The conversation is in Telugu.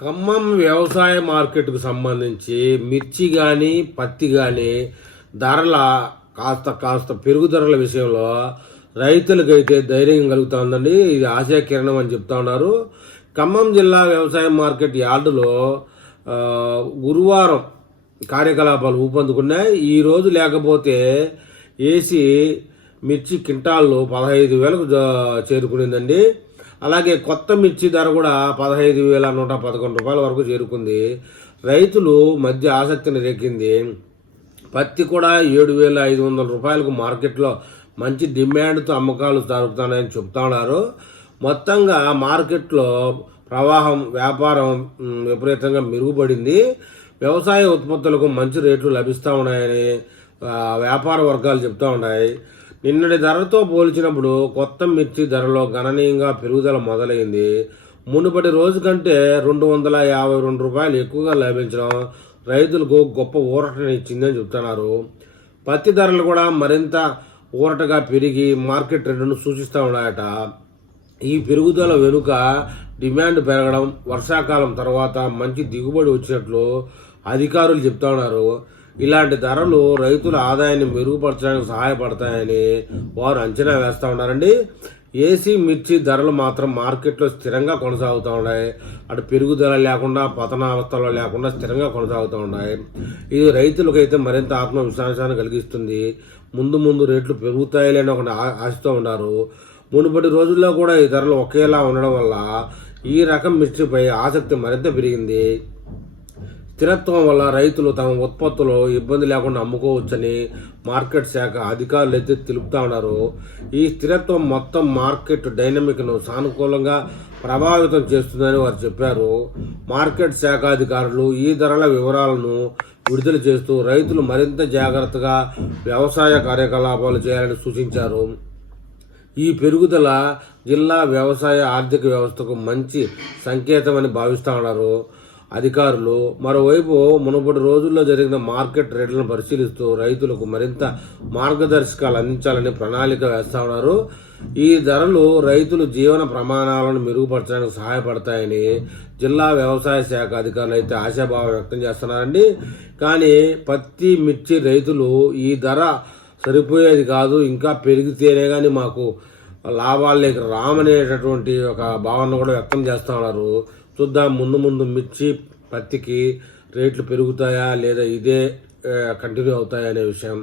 ఖమ్మం వ్యవసాయ మార్కెట్కు సంబంధించి మిర్చి కానీ పత్తి కానీ ధరల కాస్త కాస్త పెరుగుదరల విషయంలో రైతులకైతే ధైర్యం కలుగుతుందండి. ఇది ఆశాకిరణం అని చెప్తా ఉన్నారు. ఖమ్మం జిల్లా వ్యవసాయ మార్కెట్ యార్డులో గురువారం కార్యకలాపాలు ఊపందుకున్నాయి. ఈ రోజు లేకపోతే ఏసీ మిర్చి కింటాల్లో పదహైదు వేలకు చేరుకునిందండి. అలాగే కొత్త మిర్చి ధర కూడా పదహైదు వేల నూట పదకొండు రూపాయల వరకు చేరుకుంది. రైతులు మధ్య ఆసక్తిని రేకింది. పత్తి కూడా ఏడు వేల ఐదు వందల రూపాయలకు మార్కెట్లో మంచి డిమాండ్తో అమ్మకాలు జరుగుతున్నాయని చెప్తా ఉన్నారు మొత్తంగా మార్కెట్లో ప్రవాహం వ్యాపారం విపరీతంగా మెరుగుపడింది. వ్యవసాయ ఉత్పత్తులకు మంచి రేట్లు లభిస్తూ ఉన్నాయని వ్యాపార వర్గాలు చెప్తా ఉన్నాయి. నిన్నటి ధరతో పోల్చినప్పుడు కొత్త మిర్చి ధరలో గణనీయంగా పెరుగుదల మొదలైంది. మునుపటి రోజు కంటే రెండు వందల యాభై రెండు రూపాయలు ఎక్కువగా లభించడం రైతులకు గొప్ప ఊరటని ఇచ్చిందని చెప్తున్నారు పత్తి ధరలు కూడా మరింత ఊరటగా పెరిగి మార్కెట్ ట్రెండ్ను సూచిస్తూ ఉన్నాయట. ఈ పెరుగుదల వెనుక డిమాండ్ పెరగడం వర్షాకాలం తర్వాత మంచి దిగుబడి వచ్చినట్లు అధికారులు చెప్తా ఉన్నారు. ఇలాంటి ధరలు రైతుల ఆదాయాన్ని మెరుగుపరచడానికి సహాయపడతాయని వారు అంచనా వేస్తూ ఉన్నారండి. ఏసీ మిర్చి ధరలు మాత్రం మార్కెట్లో స్థిరంగా కొనసాగుతూ ఉన్నాయి. అటు పెరుగుదల లేకుండా పతనావస్థలో లేకుండా స్థిరంగా కొనసాగుతూ ఉన్నాయి. ఇది రైతులకైతే మరింత ఆత్మవిశ్వాసాన్ని కలిగిస్తుంది. ముందు ముందు రేట్లు పెరుగుతాయిలేని ఒక ఆ- ఆశతో ఉన్నారు. మునుపటి రోజుల్లో కూడా ఈ ధరలు ఒకేలా ఉండడం వల్ల ఈ రకం మిర్చిపై ఆసక్తి మరింత పెరిగింది. స్థిరత్వం వల్ల రైతులు తమ ఉత్పత్తులు ఇబ్బంది లేకుండా అమ్ముకోవచ్చని మార్కెట్ శాఖ అధికారులు అయితే తెలుపుతా ఉన్నారు. ఈ స్థిరత్వం మొత్తం మార్కెట్ డైనమిక్ను సానుకూలంగా ప్రభావితం చేస్తుందని వారు చెప్పారు. మార్కెట్ శాఖ అధికారులు ఈ ధరల వివరాలను విడుదల చేస్తూ రైతులు మరింత జాగ్రత్తగా వ్యవసాయ కార్యకలాపాలు చేయాలని సూచించారు. ఈ పెరుగుదల జిల్లా వ్యవసాయ ఆర్థిక వ్యవస్థకు మంచి సంకేతమని భావిస్తా ఉన్నారు. అధికారులు. మరోవైపు మునుపటి రోజుల్లో జరిగిన మార్కెట్ రేట్లను పరిశీలిస్తూ రైతులకు మరింత మార్గదర్శకాలు అందించాలని ప్రణాళిక వేస్తా ఉన్నారు. ఈ ధరలు రైతులు జీవన ప్రమాణాలను మెరుగుపరచడానికి సహాయపడతాయని జిల్లా వ్యవసాయ శాఖ అధికారులు అయితే ఆశాభావం వ్యక్తం చేస్తున్నారండి. కానీ పత్తి మిర్చి రైతులు ఈ ధర సరిపోయేది కాదు ఇంకా పెరిగితేనే కానీ మాకు లాభాలు రామనేటటువంటి ఒక భావన కూడా వ్యక్తం చేస్తూ ఉన్నారు. చూద్దాం ముందు ముందు మిర్చి పత్తికి రేట్లు పెరుగుతాయా లేదా ఇదే కంటిన్యూ అవుతాయా అనే విషయం.